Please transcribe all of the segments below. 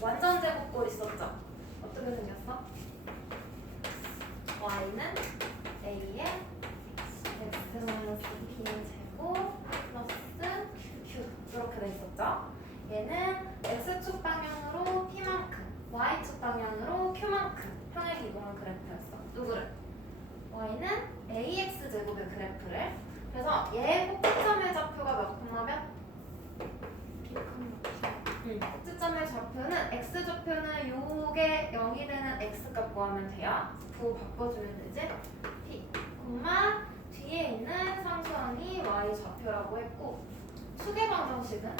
완전 제곱꼴 있었죠? 어떻게 생겼어? y는 a의 x-b 제곱 플러스 q 이렇게 돼 있었죠? 얘는 x축 방향으로 p만큼 y축 방향으로 q만큼 평행 이동한 그래프였어. 누구를? y는 ax 제곱의 그래프를 그래서 얘 꼭지점의 좌표가 몇 콤마면? 응. 꼭지점의 좌표는 x 좌표는 요게 0이 되는 x 값 구하면 돼요. 부호 바꿔주면 되지? p 콤마 뒤에 있는 상수항이 y 좌표라고 했고 수계 방정식은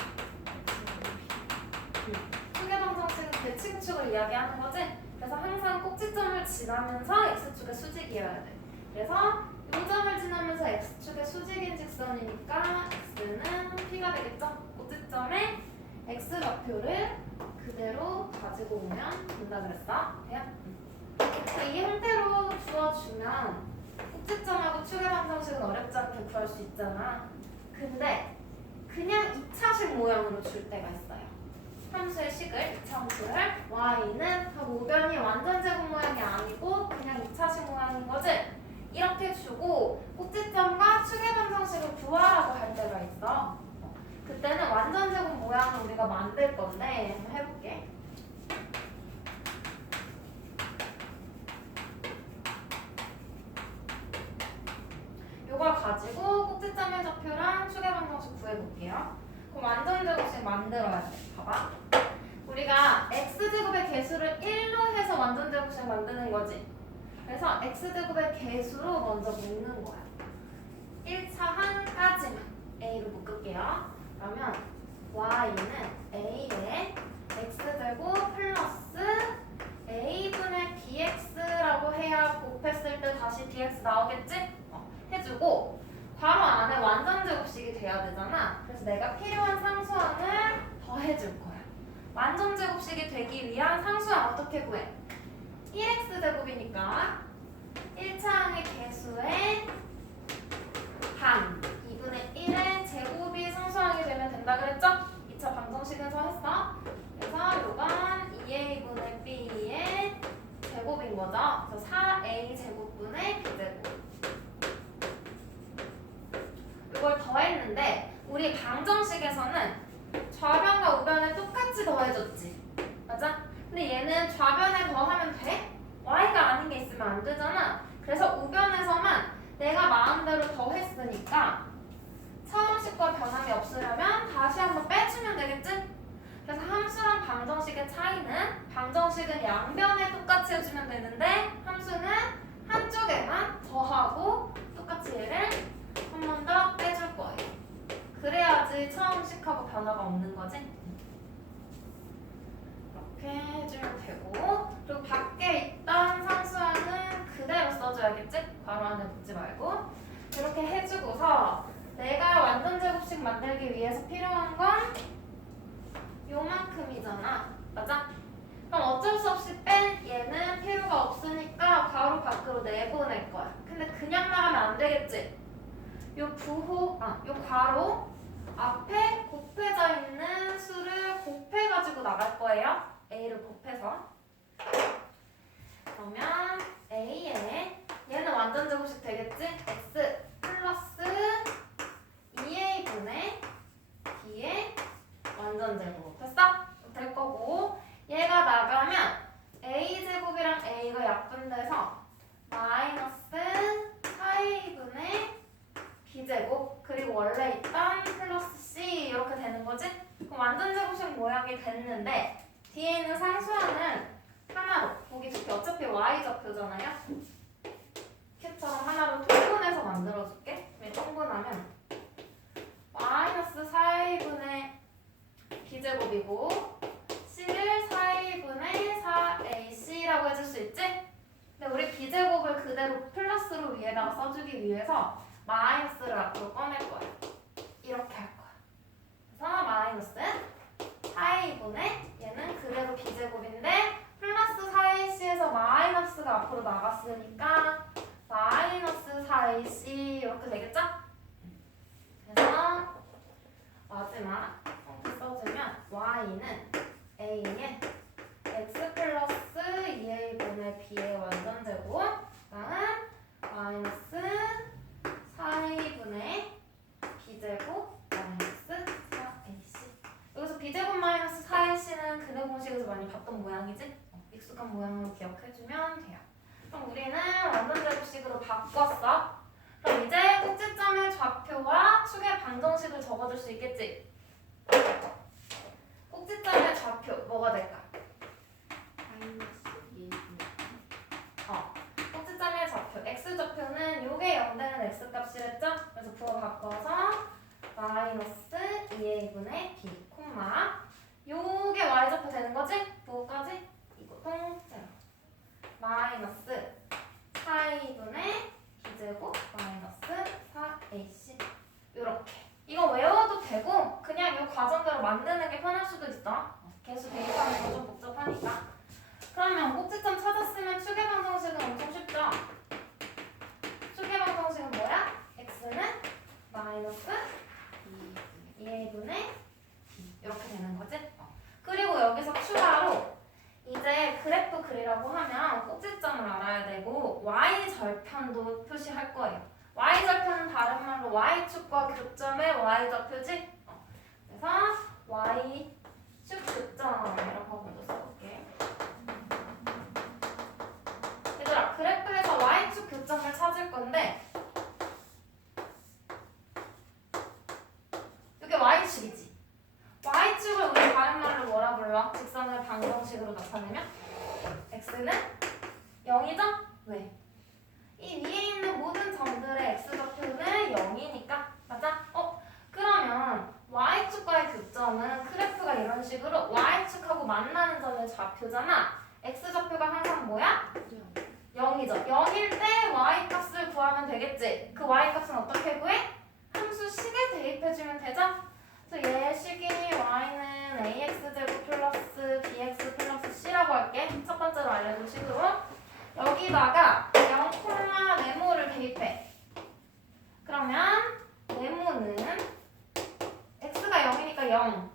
수계 방정식은 대칭축을 이야기하는 거지. 그래서 항상 꼭지점을 지나면서 x축의 수직이어야 돼. 그래서 요점을 지나면서 x축의 수직인 직선이니까 x는 p가 되겠죠? 꼭지점에 x 좌표를 그대로 가지고 오면 된다 그랬어? 돼요? 그래서 이 형태로 주어주면 꼭지점하고 축의 방정식은 어렵지 않게 구할 수 있잖아. 근데 그냥 2차식 모양으로 줄 때가 있어요. 함수의 식을 2차 함수를 y는 하고 우변이 완전 제곱 모양이 아니고 그냥 2차식 모양인 거지. 이렇게 주고 꼭지점과 축의 방정식을 구하라고 할 때가 있어. 그때는 완전 제곱 모양을 우리가 만들 건데 한번 해볼게. 요걸 가지고 꼭지점의 좌표랑 축의 방정식 구해볼게요. 그럼 완전 제곱식 만들어야 돼. 봐봐. 우리가 x제곱의 개수를 1로 해서 완전 제곱식 만드는 거지. 그래서 x제곱의 개수로 먼저 묶는 거야. 1차 항까지만 a로 묶을게요. 그러면 y는 a의 x제곱 플러스 a분의 bx라고 해야 곱했을 때 다시 bx 나오겠지? 어, 해주고 괄호 안에 완전 제곱식이 돼야 되잖아. 그래서 내가 필요한 상수항을 더해줄 거야. 완전 제곱식이 되기 위한 상수항 어떻게 구해? 1x 제곱이니까 1차항의 개수의 반 2분의 1의 제곱이 상수항이 되면 된다 그랬죠? 2차 방정식에서 했어. 그래서 요건 2a분의 b의 제곱인 거죠. 그래서 4a 제곱분의 b제곱. 이걸 더했는데 우리 방정식에서는 좌변과 우변을 똑같이 더해줬지. 맞아? 근데 얘는 좌변에 더하면 돼? y가 아닌 게 있으면 안 되잖아. 그래서 우변에서만 내가 마음대로 더했으니까 처음식과 변함이 없으려면 다시 한번 빼주면 되겠지? 그래서 함수랑 방정식의 차이는 방정식은 양변에 똑같이 해주면 되는데 함수는 한쪽에만 더하고 똑같이 얘를 한 번 더 빼줄 거예요. 그래야지 처음식하고 변화가 없는 거지. 이렇게 해주면 되고 그리고 밖에 있던 상수항은 그대로 써줘야겠지? 괄호 안에 붙지 말고 이렇게 해주고서 내가 완전 제곱식 만들기 위해서 필요한 건 요만큼이잖아 맞아? 그럼 어쩔 수 없이 뺀 얘는 필요가 없으니까 괄호 밖으로 내보낼 거야 근데 그냥 나가면 안 되겠지? 요 요 괄호 앞에 곱해져 있는 수를 곱해가지고 나갈 거예요. A를 곱해서. 그러면 A에 얘는 완전 제곱식 되겠지? X 플러스 2A분의 B의 완전 제곱. 됐어? 될 거고 얘가 나가면 A 제곱이랑 A가 약분돼서 마이너스 4A분의 b제곱 그리고 원래 있던 플러스 c 이렇게 되는 거지? 그럼 완전 제곱식 모양이 됐는데 뒤에 있는 상수항은 하나로 보기 좋게 어차피 y 좌표잖아요. 큐처럼 하나로 통분해서 만들어줄게. 왜 통분하면 마이너스 4a분의 b제곱이고 c를 4a분의 4ac라고 해줄 수 있지? 근데 우리 b제곱을 그대로 플러스로 위에다가 써주기 위해서 마이너스를 앞으로 꺼낼 거야. 이렇게 할 거야. 그래서 마이너스 4a분의 얘는 그대로 b제곱인데 플러스 4ac에서 마이너스가 앞으로 나갔으니까 마이너스 4ac 이렇게 되겠죠? 그래서 마지막 성질 써주면 y는 a 기억해주면 돼요. 그럼 우리는 완전 제곱식으로 바꿨어. 그럼 이제 꼭지점의 좌표와 축의 방정식을 적어줄 수 있겠지? 꼭지점의 좌표 뭐가 될까? 마이너스 2분의 어, 꼭지점의 좌표 x 좌표는 요게 0 되는 x 값이랬죠? 그래서 부호 바꿔서 마이너스 2a분의 b 콤마 요게 y 좌표 되는 거지? 부호까지 이거 통째로 마이너스 4a분의 b제곱 마이너스 4ac 요렇게 이거 외워도 되고 그냥 요 과정대로 만드는 게 편할 수도 있어 계속 대입하는 거 좀 복잡하니까 그러면 꼭지점 찾았으면 축의 방정식은 엄청 쉽죠? 축의 방정식은 뭐야? x는 마이너스 2a분의 이렇게 되는 거지? 어. 그리고 여기서 추가로 이제 그래프 그리라고 하면 꼭지점을 알아야 되고 y절편도 표시할 거예요. y절편은 다른 말로 y축과 교점의 y 좌표지? 어. 그래서 y축 교점이라고 먼저 써볼게. 얘들아 그래프에서 y축 교점을 찾을 건데 이게 y축이지 y축을 우리 다른 말로 뭐라 불러? 직선을 방정식으로 나타내면 x는 0이죠? 왜? 이 위에 있는 모든 점들의 x좌표는 0이니까 맞아? 어? 그러면 y축과의 교점은 그래프가 이런 식으로 y축하고 만나는 점의 좌표잖아 x좌표가 항상 뭐야? 0이죠. 0일 때 y 값을 구하면 되겠지. 그 y 값은 어떻게 구해? 함수 식에 대입해주면 되죠? 그래서 얘 식이 y는 ax 제곱 플러스 bx 플러스 c라고 할게. 첫 번째로 알려준 식으로. 여기다가 0, 네모를 대입해. 그러면 네모는 x가 0이니까 0,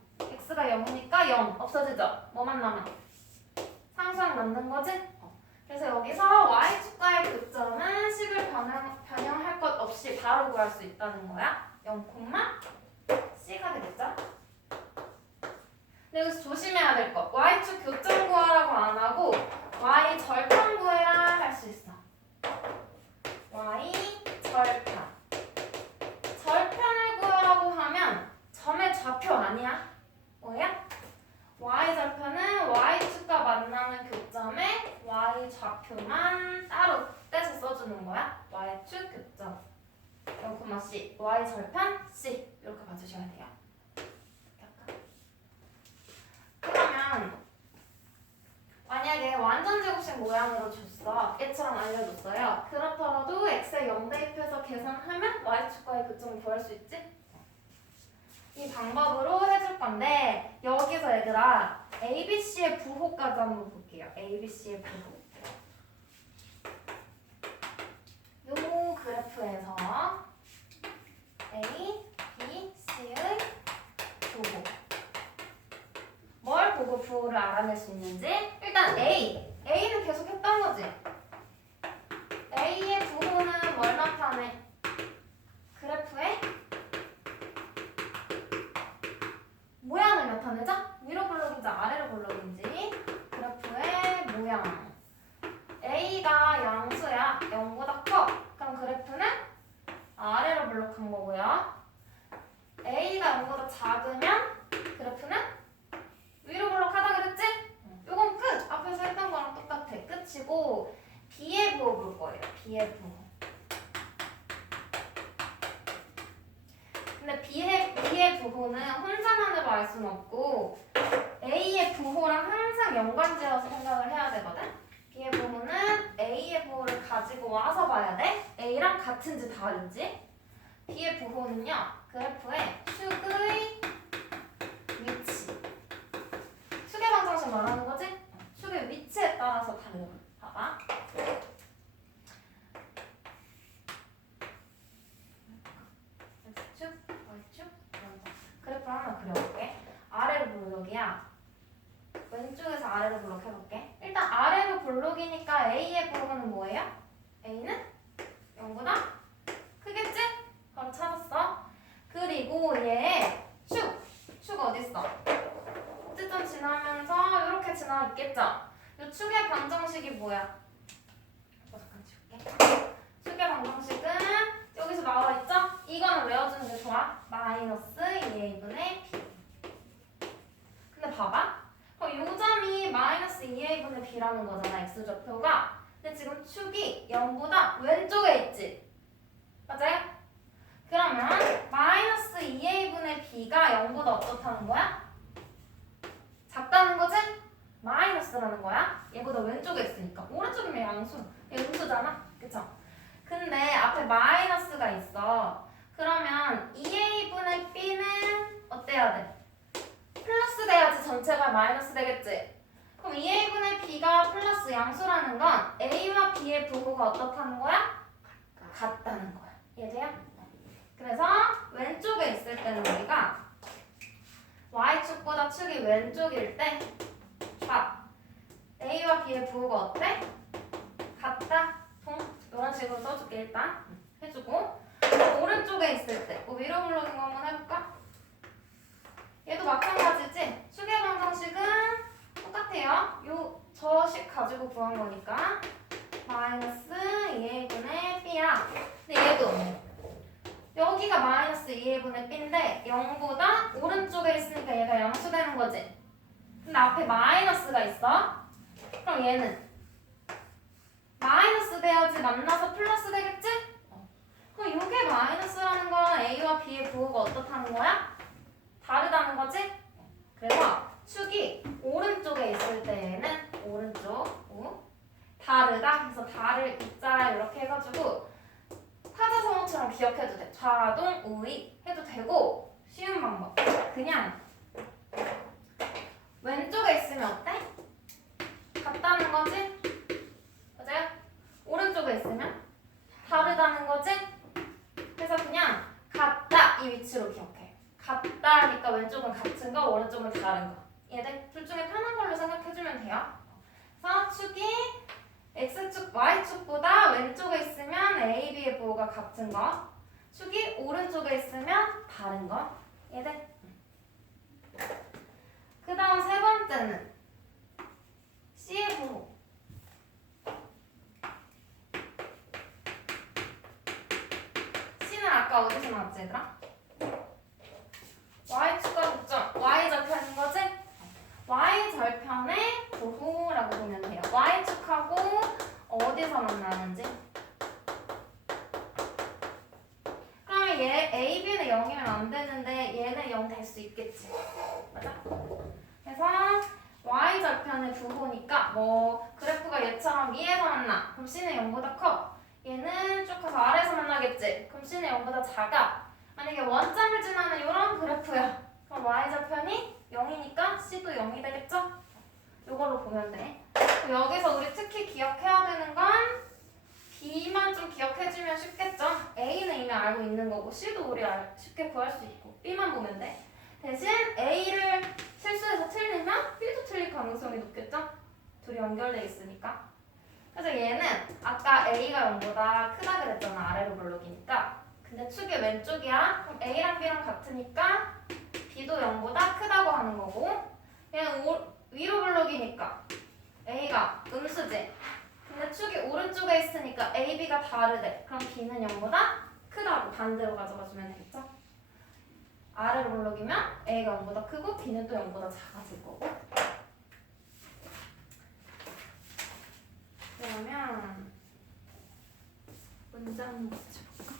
x가 0이니까 0 없어지죠? 뭐만 남아? 상수항 남는 거지? 그래서 여기서 y축과의 교점은 식을 변형, 변형할 것 없이 바로 구할 수 있다는 거야. 0, c가 되겠죠? 근데 여기서 조심해야 될 것. y축 교점 구하라고 안 하고 y 절편 구해라 할 수 있어. y 절편. 절편을 구하라고 하면 점의 좌표 아니야? 뭐야? y 절편은 y축과 만나는 교점에 y 좌표만 따로 떼서 써주는 거야. y축 교점. 0, c, y 절편 c 이렇게 봐주셔야 돼요. 그러면 만약에 완전 제곱식 모양으로 줬어. 얘처럼 알려줬어요. 그렇더라도 x에 0 대입해서 계산하면 y축과의 교점을 구할 수 있지? 이 방법으로 해줄 건데 여기서 얘들아 ABC의 부호까지 한번 볼게요. ABC의 부호. 요 그래프에서 A, B, C의 부호. 뭘 보고 부호를 알아낼 수 있는지 일단 A. A는 계속 했던 거지. A의 부호는 뭘 나타내? 그래프에 모양을 나타내죠? 위로 블록인지 아래로 블록인지 그래프의 모양 A가 양수야 0보다 커 그럼 그래프는 아래로 블록한 거고요 A가 0보다 작으면 그래프는 위로 블록하다 그랬지? 요건 끝! 앞에서 했던 거랑 똑같아 끝이고 B의 부호 볼 거예요 B의 부호 근데 B의, B의 부호는 혼자만으로 알 수는 없고 A의 부호랑 항상 연관지어서 생각을 해야 되거든. B의 부호는 A의 부호를 가지고 와서 봐야 돼. A랑 같은지 다른지. B의 부호는요. 그래프의 축의 위치. 축의 방정식 말하는 거지? 축의 위치에 따라서 달라. 봐봐. X축, Y축, 이런 거. 그래프 하나 그려볼게. 아래로 블록이야. 왼쪽에서 아래로 블록 해볼게. 일단 아래로 블록이니까 A의 부호는 뭐예요? A는 0보다 크겠지? 그럼 찾았어. 그리고 얘 지나 있겠죠? 이 축의 방정식이 뭐야? 어, 잠깐 지울게. 축의 방정식은 여기서 나와 있죠? 이거는 외워주는 게 좋아. 마이너스 2a분의 b. 근데 봐봐. 그럼 요 점이 마이너스 2a분의 b라는 거잖아, x좌표가. 근데 지금 축이 0보다 왼쪽에 있지? 맞아요? 그러면 마이너스 2a분의 b가 0보다 어떻다는 거야? 마이너스라는 거야? 얘보다 왼쪽에 있으니까 오른쪽이면 양수 얘 음수잖아 그쵸? 근데 앞에 마이너스가 있어 그러면 2a분의 b는 어때야 돼? 플러스 돼야지 전체가 마이너스 되겠지? 그럼 2a분의 b가 플러스 양수라는 건 a와 b의 부호가 어떻다는 거야? 같다는 거야 이해돼요? 그래서 왼쪽에 있을 때는 우리가 y축보다 축이 왼쪽일 때 부호가 어때? 같다? 동? 이런 식으로 써줄게 일단 해주고 오른쪽에 있을 때 뭐 위로 물러는 거 한번 해볼까? 얘도 마찬가지지? 축의 방정식은 똑같아요 요 저식 가지고 구한 거니까 마이너스 2a분의 b야 근데 얘도 여기가 마이너스 2a분의 b인데 0보다 오른쪽에 있으니까 얘가 양수되는 거지 근데 앞에 마이너스가 있어 그럼 얘는 마이너스 돼야지 만나서 플러스 되겠지? 그럼 이게 마이너스라는 건 a와 b의 부호가 어떻다는 거야? 다르다는 거지? 그래서 축이 오른쪽에 있을 때에는 오른쪽 우 다르다 그래서 다를 이자 이렇게 해가지고 사자성어처럼 기억해도 돼 좌동 우익 해도 되고 쉬운 방법 그냥 왼쪽에 있으면 어때? 같다는 거지? 맞아요? 오른쪽에 있으면 다르다는 거지? 그래서 그냥 같다 이 위치로 기억해. 같다니까 왼쪽은 같은 거, 오른쪽은 다른 거. 얘들 둘 중에 편한 걸로 생각해주면 돼요. 그래서 축이 x축, y축보다 왼쪽에 있으면 a, b의 부호가 같은 거. 축이 오른쪽에 있으면 다른 거. 얘들. 그 다음 세 번째는 c의 부호. c는 나왔지 얘들아? y축과 곡점, y 절편인 거지? y 절편의 부호라고 보면 돼요. y축하고 어디서 만나는지. 그러면 얘 a, b는 0이면 안 되는데 얘는 0 될 수 있겠지. 맞아? 그래서 y 절편의 부호니까 뭐 그래프가 얘처럼 위에서 만나. 그럼 c는 0보다 커. 얘는 쭉 가서 아래에서 만나겠지. 그럼 c는 0보다 작아. 만약에 원점을 지나는 이런 그래프야. 그럼 y절편이 0이니까 c도 0이 되겠죠? 이걸로 보면 돼. 여기서 우리 특히 기억해야 되는 건 b만 좀 기억해주면 쉽겠죠? a는 이미 알고 있는 거고 c도 우리 알- 쉽게 구할 수 있고 b만 보면 돼. 대신 a를 실수해서 틀리면 b도 틀릴 가능성이 높겠죠? 둘이 연결돼 있으니까. 그래서 얘는 아까 a가 0보다 크다 그랬잖아 아래로 블록이니까. 근데 축이 왼쪽이야 그럼 a랑 b랑 같으니까 b도 0보다 크다고 하는 거고 얘는 오, 위로 블록이니까 a가 음수지. 근데 축이 오른쪽에 있으니까 a, b가 다르대. 그럼 b는 0보다 크다고 반대로 가져가주면 되겠죠? 아래로 블록이면 a가 0보다 크고 b는 또 0보다 작아질 거고 그러면 문장 묻죠